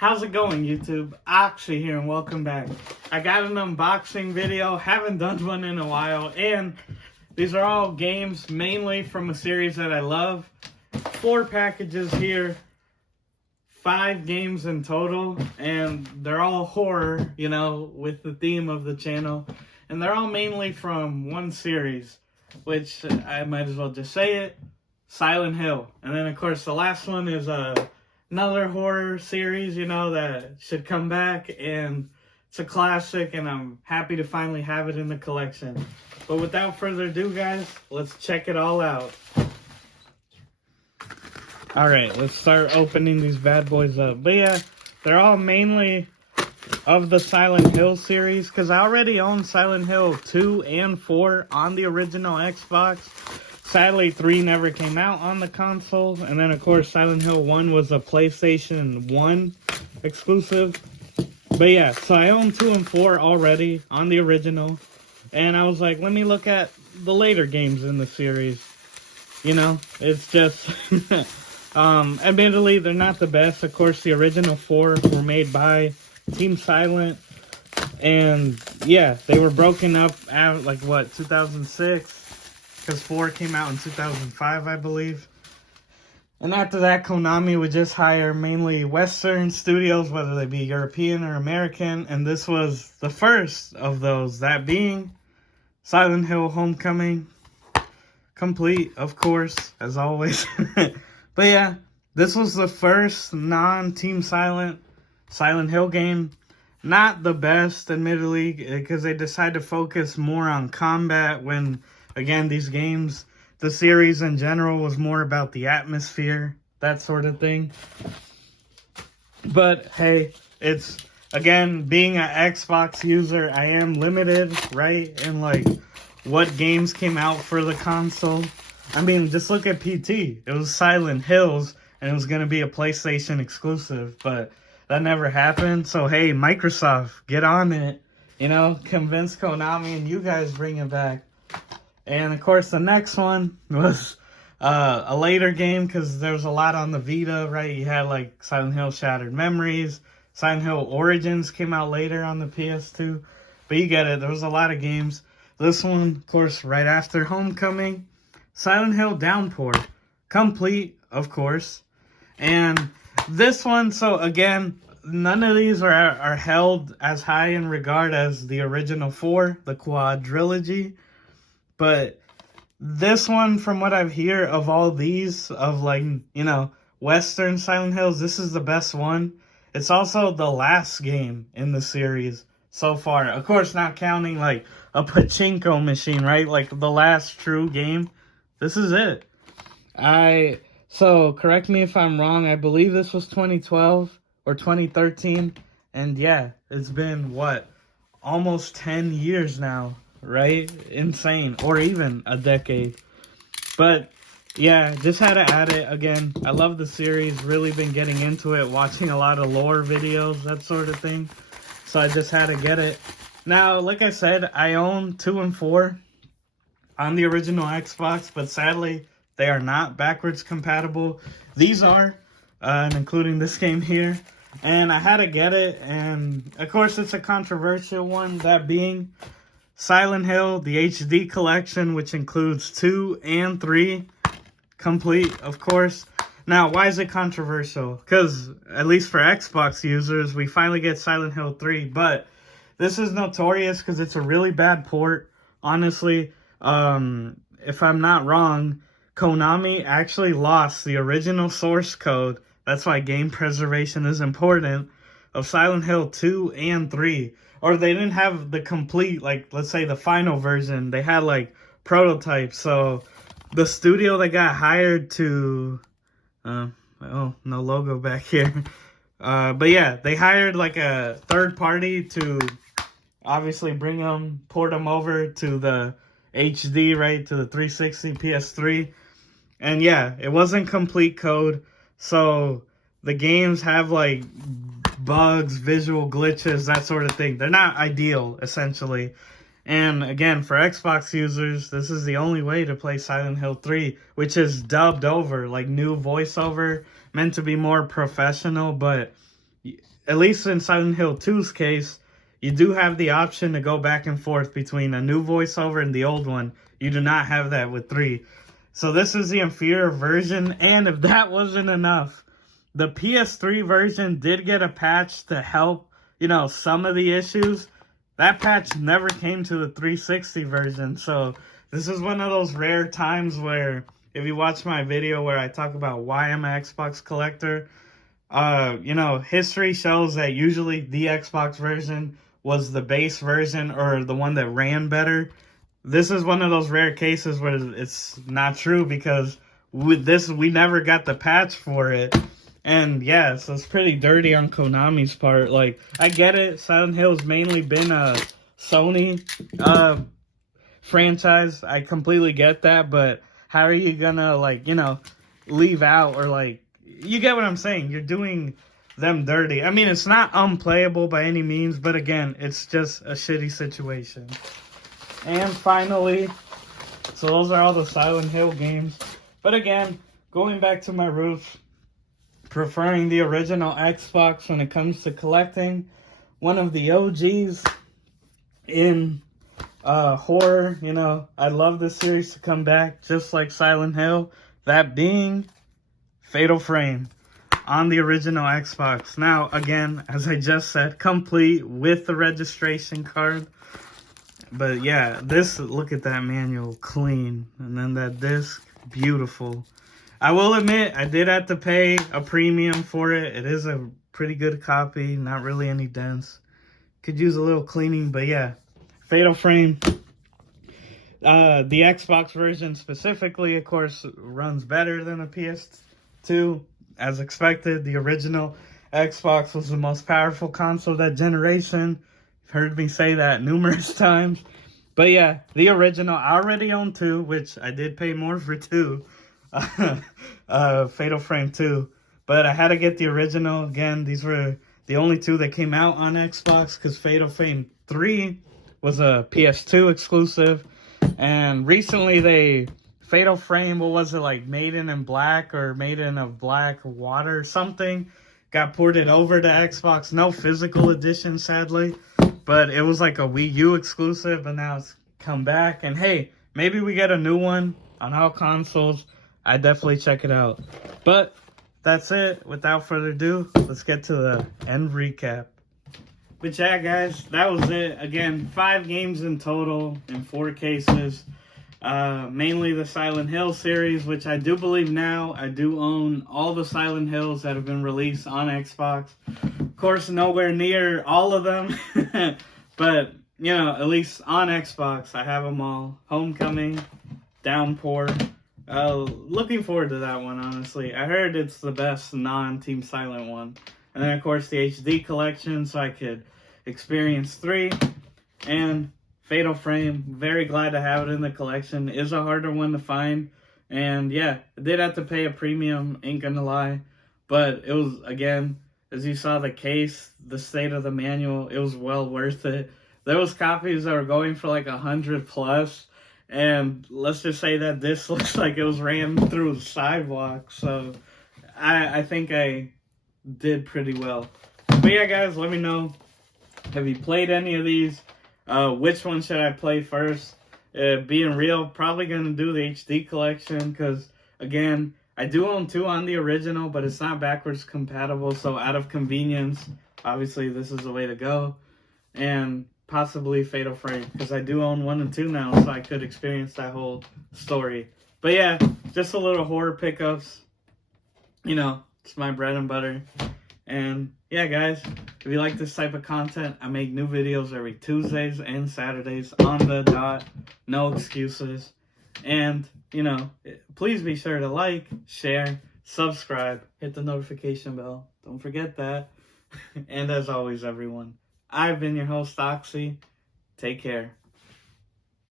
How's it going, YouTube? Oxy here and welcome back. I got an unboxing video, haven't done one in a while, and these are all games mainly from a series that I love. 4 packages here, 5 games in total, and they're all horror, you know, with the theme of the channel. And they're all mainly from one series, which I might as well just say it, Silent Hill. And then of course the last one is another horror series, you know, that should come back, and it's a classic, and I'm happy to finally have it in the collection. But without further ado, guys, let's check it all out. Alright, let's start opening these bad boys up. But yeah, they're all mainly of the Silent Hill series, because I already own Silent Hill 2 and 4 on the original Xbox. Sadly, 3 never came out on the console. And then, of course, Silent Hill 1 was a PlayStation 1 exclusive. But yeah, so I own 2 and 4 already on the original. And I was like, let me look at the later games in the series. You know, it's just... admittedly, they're not the best. Of course, the original 4 were made by Team Silent. And yeah, they were broken up at, like, what, 2006? Because 4 came out in 2005, I believe. And after that, Konami would just hire mainly Western studios, whether they be European or American. And this was the first of those, that being Silent Hill Homecoming. Complete, of course, as always. But yeah, this was the first non-Team Silent Hill game. Not the best, admittedly, because they decided to focus more on combat when... Again, these games, the series in general was more about the atmosphere, that sort of thing. But hey, it's, again, being an Xbox user, I am limited, right? In like what games came out for the console. I mean, just look at PT. It was Silent Hills, and it was going to be a PlayStation exclusive, but that never happened. So hey, Microsoft, get on it. You know, convince Konami and you guys bring it back. And, of course, the next one was a later game, because there was a lot on the Vita, right? You had, like, Silent Hill Shattered Memories. Silent Hill Origins came out later on the PS2. But you get it. There was a lot of games. This one, of course, right after Homecoming. Silent Hill Downpour. Complete, of course. And this one, so, again, none of these are held as high in regard as the original 4, the quadrilogy. But this one, from what I've heard of all these, of like, you know, Western Silent Hills, this is the best one. It's also the last game in the series so far. Of course, not counting like a pachinko machine, right? Like the last true game. This is it. So correct me if I'm wrong. I believe this was 2012 or 2013. And yeah, it's been what? Almost 10 years now. Right? Insane. Or even a decade. But yeah, just had to add it. Again, I love the series. Really been getting into it. Watching a lot of lore videos. That sort of thing. So I just had to get it. Now, like I said, I own 2 and 4 on the original Xbox. But sadly, they are not backwards compatible. These are. And including this game here. And I had to get it. And of course, it's a controversial one. That being... Silent Hill, the HD collection, which includes 2 and 3, complete, of course. Now, why is it controversial? Because, at least for Xbox users, we finally get Silent Hill 3, but this is notorious because it's a really bad port. Honestly, if I'm not wrong, Konami actually lost the original source code. That's why game preservation is important, of Silent Hill 2 and 3. Or they didn't have the complete, like, let's say the final version. They had, like, prototypes. So, the studio that got hired to... oh, no logo back here. But yeah, they hired, like, a third party to obviously port them over to the HD, right? To the 360 PS3. And yeah, it wasn't complete code. So, the games have, like... bugs, visual glitches, that sort of thing. They're not ideal, essentially. And again, for Xbox users, this is the only way to play Silent Hill 3, which is dubbed over, like new voiceover, meant to be more professional, but at least in Silent Hill 2's case, you do have the option to go back and forth between a new voiceover and the old one. You do not have that with 3. So this is the inferior version, and if that wasn't enough, the PS3 version did get a patch to help, some of the issues. That patch never came to the 360 version, so this is one of those rare times where, if you watch my video where I talk about why I'm an Xbox collector, history shows that usually the Xbox version was the base version or the one that ran better. This is one of those rare cases where it's not true, because with this, we never got the patch for it. And yeah, so it's pretty dirty on Konami's part. Like, I get it. Silent Hill's mainly been a Sony franchise. I completely get that. But how are you gonna, leave out, or you get what I'm saying? You're doing them dirty. I mean, it's not unplayable by any means, but again, it's just a shitty situation. And finally, so those are all the Silent Hill games. But again, going back to my roots, preferring the original Xbox when it comes to collecting. One of the OGs in horror, I'd love this series to come back, just like Silent Hill. That being Fatal Frame on the original Xbox. Now, again, as I just said, complete with the registration card. But yeah, look at that manual, clean. And then that disc, beautiful. I will admit, I did have to pay a premium for it. It is a pretty good copy, not really any dents. Could use a little cleaning, but yeah. Fatal Frame. The Xbox version specifically, of course, runs better than the PS2. As expected, the original Xbox was the most powerful console that generation. Heard me say that numerous times. But yeah, the original, I already own 2, which I did pay more for 2. Fatal Frame 2. But I had to get the original. Again, these were the only 2 that came out on Xbox, because Fatal Frame 3 was a PS2 exclusive. And recently Fatal Frame, what was it, Maiden in Black or Maiden of Black Water something, got ported over to Xbox. No physical edition, sadly. But it was like a Wii U exclusive, and now it's come back. And hey, maybe we get a new one on all consoles. I definitely check it out. But that's it. Without further ado, let's get to the end recap. But yeah, guys, that was it. Again, 5 games in total in 4 cases. Mainly the Silent Hill series, which I do believe now I do own all the Silent Hills that have been released on Xbox. Of course, nowhere near all of them, but, at least on Xbox, I have them all. Homecoming, Downpour. Looking forward to that one, honestly. I heard it's the best non-Team Silent one. And then, of course, the HD collection, so I could experience 3. And Fatal Frame, very glad to have it in the collection. It is a harder one to find. And yeah, I did have to pay a premium, ain't gonna lie. But it was, again, as you saw the case, the state of the manual, it was well worth it. There was copies that were going for like 100 plus. And let's just say that this looks like it was ran through the sidewalk. So I think I did pretty well. But yeah, guys, let me know. Have you played any of these? Which one should I play first? Being real, probably going to do the HD collection, because, again, I do own 2 on the original, but it's not backwards compatible, so out of convenience, obviously this is the way to go. And possibly Fatal Frame, because I do own 1 and 2 now, so I could experience that whole story. But yeah, just a little horror pickups. It's my bread and butter. And yeah, guys, if you like this type of content, I make new videos every Tuesdays and Saturdays on the dot. No excuses. And, please be sure to like, share, subscribe, hit the notification bell. Don't forget that. And as always, everyone, I've been your host, Oxy. Take care.